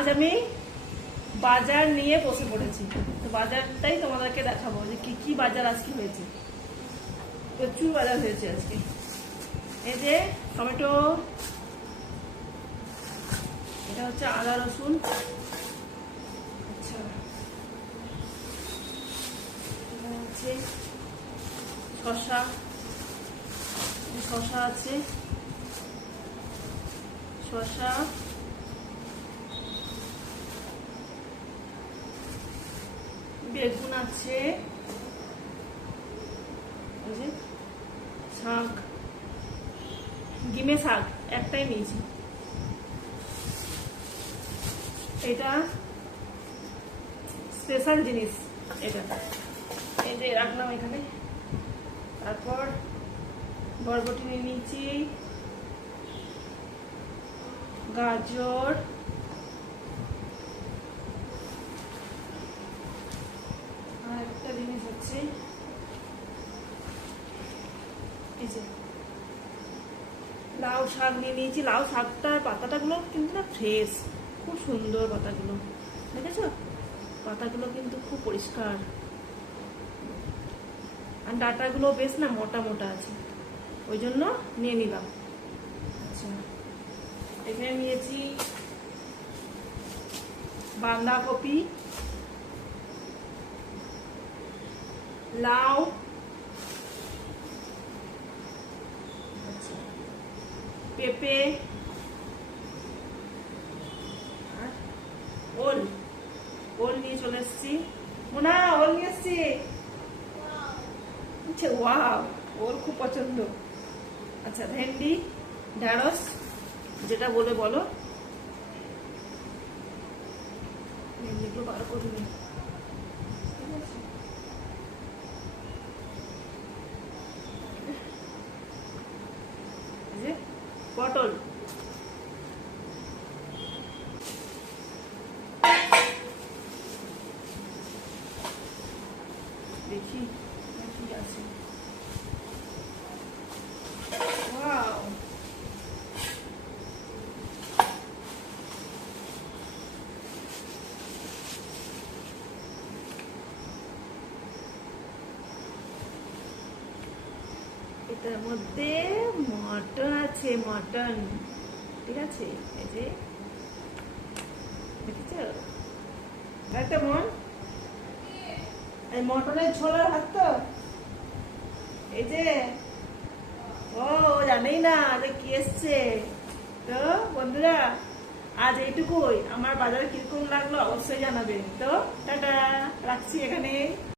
আজ আমি বাজার নিয়ে বসে পড়েছি। তো বাজারটাই তোমাদেরকে দেখাবো যে কি কি বাজার আজকে হয়েছে। প্রচুর বাজার হয়েছে আজকে। এই যে টমেটো, এটা হচ্ছে আদা রসুন, আচ্ছা এটা হচ্ছে শসা, শসা আছে, শসা, বেগুন আছে, শাক, গিমে শাক একটাই নিয়েছি, এটা স্পেশাল জিনিস, এটা এই যে রাখলাম এখানে। তারপর বরবটি নিয়ে নিয়েছি, গাজর, আর একটা জিনিস হচ্ছে এই যে লাউ শাক নিয়ে নিয়েছি। লাউ শাকটার পাতাটাগুলো কিন্তু না ফ্রেশ, খুব সুন্দর পাতাগুলো, দেখেছো? পাতাগুলো কিন্তু খুব পরিষ্কার, আর ডাঁটাগুলো বেশ না মোটা মোটা আছে, ওই জন্য নিয়ে নিলাম। আচ্ছা, এখানে নিয়েছি বাঁধাকপি, লাউ, পেঁপে, আর ওল। ওল নিয়ে চলে এসছি। মোনা ওল নিয়ে এসছি। আচ্ছা, ওয়াও, ওর খুব পছন্দ। আচ্ছা, ভেন্ডি, ঢেঁড়স, যেটা বলে বলো। ভেন্ডিগুলো বার করে নিই, ঠিক আছে? পটল, দেখি কি আছে। ওয়াও, এটার মধ্যে মটন আছে, মটন, ঠিক আছে? এই যে দেখেছ একটা মন, এই মটনের ছোলার হাত তো, এই যে ও জানেই না যে কি এসছে। তো বন্ধুরা, আজ এইটুকুই। আমার বাজারে কিরকম লাগলো অবশ্যই জানাবে। তো টাটা, রাখছি এখানে।